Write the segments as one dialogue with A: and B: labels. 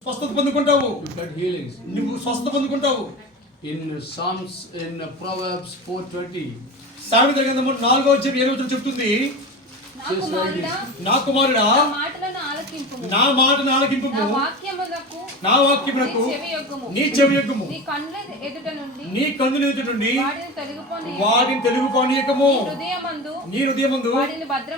A: స్వస్థత పొందుకుంటావు.
B: You get healings.
A: నువ్వు స్వస్థత పొందుకుంటావు.
B: In Psalms, in Proverbs 4:20,
A: సామెతల గ్రంథము 4:7 చెప్తుంది,
C: నా కుమారుడా,
A: నా కుమారుడా
C: నా మాటలను ఆలకింపుము,
A: నా మాటను ఆలకింపుము,
C: నా వాక్యములకు
A: నా వాక్యమునకు
C: నీ చెవియొగ్గుము,
A: నీ చెవియొగ్గుము,
C: నీ కన్నుల ఎదుట నుండి
A: నీ కన్నుల ఎదుట నుండి
C: వాటిని తొలగిపోని
A: వాటిని తెలుగుకోనీయకము,
C: నీ హృదయమందు
A: వాటిని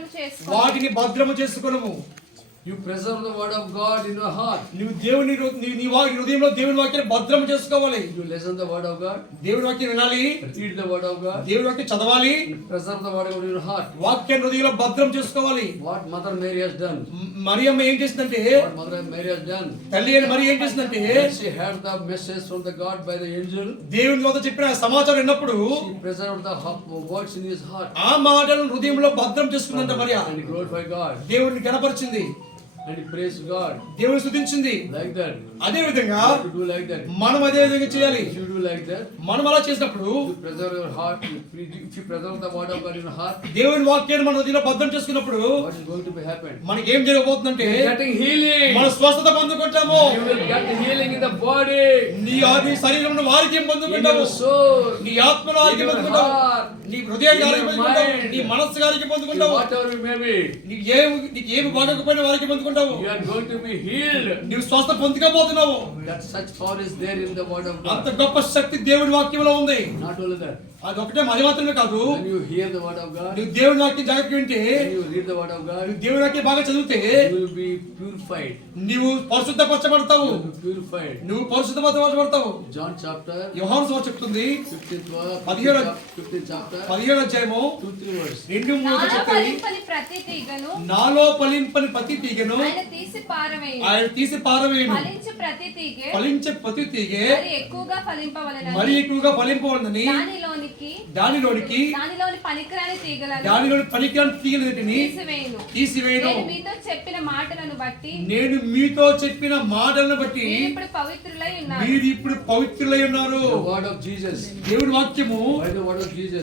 C: భద్రము చేసుకొనుము.
B: you preserve the word of God in your heart.
A: నువ్వు దేవుని హృదయంలో దేవుని వాక్యాన్ని భద్రం చేసుకోవాలి.
B: You listen the word of God,
A: దేవుని వాక్యం వినాలి,
B: read the word of God,
A: దేవుని వాక్యం చదవాలి,
B: preserve the word of God in your heart.
A: వాక్యాన్ని హృదయంలో భద్రం చేసుకోవాలి.
B: What Mother Mary has done.
A: Mariyamma ఏం చేసిందంటే,
B: What Mother Mary has done.
A: తల్లి అని మరి ఏం చేసిందంటే,
B: She heard the message from the God by the angel.
A: దేవుని వద్ద చెప్పిన సమాచారం విన్నప్పుడు
B: She preserved the words in his heart.
A: ఆ మాటలను హృదయంలో భద్రం చేసుకుందంట మరియ.
B: And glorified God.
A: దేవుడిని కనపరిచింది,
B: And he praised God.
A: దేవుని స్తుతించింది.
B: Like that.
A: అదే విధంగా
B: To do like that.
A: మనం అదే విధంగా చేయాలి.
B: If you do like that,
A: మనం అలా చేసినప్పుడు
B: you preserve your heart. If you preserve the word of God in your heart,
A: దేవుని వాక్యాన్ని మన హృదయంలో భద్రం చేసుకున్నప్పుడు
B: what is going to be happen?
A: మనకి ఏం జరగబోతుందంటే,
B: Getting healing.
A: మన స్వస్థత పొందుకుంటాము.
B: You will get healing in the body.
A: నీ శరీరంలో వారికి
B: In
A: పొందుకుంటావు,
B: your soul.
A: నీ ఆత్మలో వారికి
B: In your
A: పొందుకుంటావు,
B: heart.
A: నీ హృదయానికి
B: In
A: వారికి
B: your
A: పొందుకుంటావు,
B: mind.
A: నీ మనస్సు గారికి
B: In
A: పొందుకుంటావు,
B: whatever you may be,
A: నీకు ఏమి బాగోకపోయినా వారికి పొందుకుంటావు.
B: you are going to be healed.
A: నీవు స్వస్థ పొందుకోబోతున్నావు.
B: That such power is there in the word of
A: అంత
B: God.
A: గొప్ప శక్తి దేవుని వాక్యంలో ఉంది.
B: Not only that,
A: అది ఒకటే అది మాత్రమే కాదు,
B: when you hear the word of God,
A: నువ్వు దేవుని వాక్యం జాగ్రత్తగా వింటే,
B: when you read the word of God,
A: నువ్వు దేవుని వాక్యం బాగా చదివితే
B: you will be purified.
A: నీవు పరిశుద్ధపరచబడతావు,
B: You will be purified.
A: నువ్వు పరిశుద్ధపరచబడతావు.
B: John chapter
A: యోహాను సువార్త చెప్తుంది
B: 15th chapter
A: 17వ అధ్యాయము
B: 2-3 verse.
A: 2-3
C: నాలో
A: చెప్తాయి,
C: ఫలింపని ప్రతి తీగను
A: నాలో ఫలింపని ప్రతి తీగను
C: ఆయన తీసి పారవేయును,
A: ఆయన తీసి పారవేయును,
C: ఫలించే ప్రతి తీగె
A: ఫలించే ప్రతి తీగే
C: మరి ఎక్కువగా ఫలింపవలెనని
A: మరి ఎక్కువగా ఫలింపవలనని
C: దానిలోని పనికిరాని తీగలన్నిటిని తీసివేయును.
A: తీసివేయను.
C: నేను మీతో చెప్పిన మాటలను బట్టి
A: నేను మీతో చెప్పిన మాటలను బట్టి
C: మీరు ఇప్పుడు పవిత్రులై ఉన్నారు.
A: మీరు ఇప్పుడు పవిత్రులై ఉన్నారు.
B: The word of Jesus.
A: దేవుని వాక్యము
B: By the word of Jesus.